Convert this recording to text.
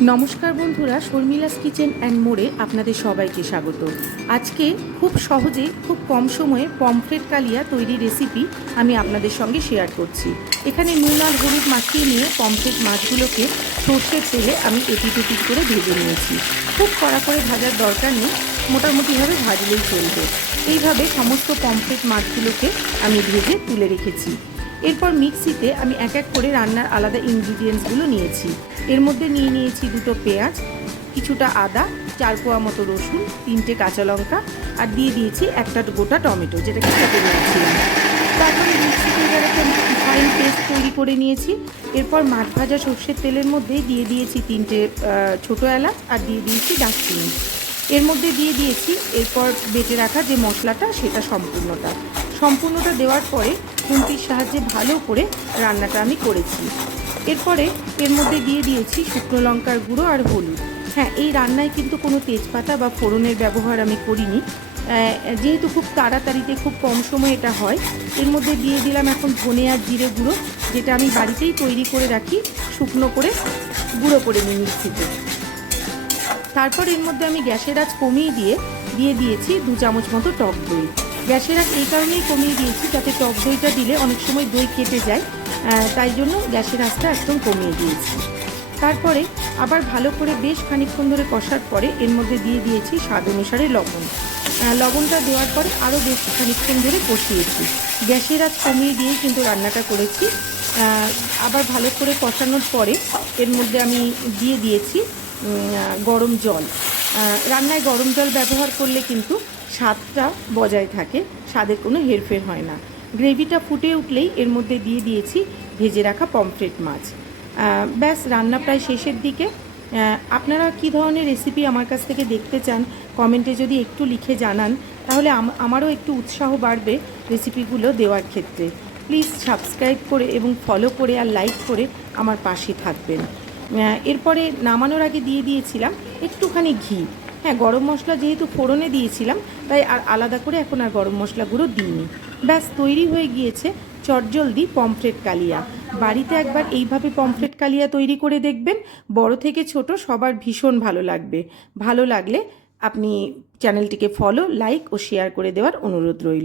নমস্কার বন্ধুরা, শর্মিলাস kitchen and মোড়ে আপনাদের সবাইকে স্বাগত। আজকে খুব সহজে খুব কম সময়ে পমফ্রেট কালিয়া তৈরি রেসিপি আমি আপনাদের সঙ্গে শেয়ার করছি। এখানে নুন আর হলুদ মাখিয়ে নিয়ে পমফ্রেট মাছগুলোকে সর্ষের তেলে আমি এপিট ওপিট করে ভেজে নিয়েছি। খুব কড়া করে ভাজার দরকার নেই, মোটামুটিভাবে ভাজলেই চলবে। এইভাবে সমস্ত পমফ্রেট মাছগুলোকে আমি ভেজে তুলে রেখেছি। এরপর মিক্সিতে আমি এক এক করে রান্নার আলাদা ইনগ্রিডিয়েন্টসগুলো নিয়েছি। এর মধ্যে নিয়েছি দুটো পেঁয়াজ, কিছুটা আদা, 4 কোয়া মতো রসুন, 3টে কাঁচা লঙ্কা আর দিয়ে দিয়েছি একটা গোটা টমেটো, যেটাকে কেটে নিয়েছিলাম। তারপরে মিক্সিতে এবারে আমি ফাইন পেস্ট তৈরি করে নিয়েছি। এরপর মাছ ভাজা সর্ষের তেলের মধ্যে দিয়ে দিয়েছি 3টে ছোটো এলাচ আর দিয়ে দিয়েছি দারচিনি। এর মধ্যে দিয়ে দিয়েছি এরপর বেটে রাখা যে মশলাটা, সেটা সম্পূর্ণটা দেওয়ার পরে খুন্তির সাহায্যে ভালো করে রান্নাটা আমি করেছি। এরপরে এর মধ্যে দিয়ে দিয়েছি শুকনো লঙ্কার গুঁড়ো আর হলুদ। হ্যাঁ, এই রান্নায় কিন্তু কোনো তেজপাতা বা ফোড়নের ব্যবহার আমি করিনি, যেহেতু খুব তাড়াতাড়িতে খুব কম সময় এটা হয়। এর মধ্যে দিয়ে দিলাম এখন ধনে আর জিরে গুঁড়ো, যেটা আমি বাড়িতেই তৈরি করে রাখি, শুকনো করে গুঁড়ো করে নিই মিক্সিতে। তারপর এর মধ্যে আমি গ্যাসের আঁচ কমিয়ে দিয়ে দিয়েছি 2 চামচ মতো টক দই। গ্যাসের আঁচ এই কারণেই কমিয়ে দিয়েছি, যাতে টক দইটা দিলে অনেক সময় দই কেটে যায়, তাই জন্য গ্যাসের আঁচটা একদম কমিয়ে দিয়েছি। তারপরে আবার ভালো করে বেশ খানিকক্ষণ ধরে কষার পরে এর মধ্যে দিয়ে দিয়েছি স্বাদ অনুসারে লবণ। লবণটা দেওয়ার পরে আরও বেশ খানিকক্ষণ ধরে কষিয়েছি। গ্যাসের আঁচ কমিয়ে দিয়েই কিন্তু রান্নাটা করেছি। আবার ভালো করে কষানোর পরে এর মধ্যে আমি দিয়ে দিয়েছি গরম জল। রান্নায় গরম জল ব্যবহার করলে কিন্তু স্বাদটা বজায় থাকে, স্বাদের কোনো হেরফের হয় না। গ্রেভিটা ফুটে উঠলেই এর মধ্যে দিয়ে দিয়েছি ভেজে রাখা পমফ্রেট মাছ। ব্যাস, রান্না প্রায় শেষের দিকে। আপনারা কী ধরনের রেসিপি আমার কাছ থেকে দেখতে চান কমেন্টে যদি একটু লিখে জানান, তাহলে আমারও একটু উৎসাহ বাড়বে রেসিপিগুলো দেওয়ার ক্ষেত্রে। প্লিজ সাবস্ক্রাইব করে এবং ফলো করে আর লাইক করে আমার পাশে থাকবেন। এরপরে নামানোর আগে দিয়ে দিয়েছিলাম একটুখানি ঘি। হ্যাঁ, গরম মশলা যেহেতু ফোড়নে দিয়েছিলাম, তাই আর আলাদা করে এখন আর গরম মশলা গুঁড়ো দিইনি। ব্যাস, তৈরি হয়ে গিয়েছে চটজলদি পমফ্রেট কালিয়া। বাড়িতে একবার এইভাবে পমফ্রেট কালিয়া তৈরি করে দেখবেন, বড় থেকে ছোট সবার ভীষণ ভালো লাগবে। ভালো লাগলে আপনি চ্যানেলটিকে ফলো, লাইক ও শেয়ার করে দেওয়ার অনুরোধ রইল।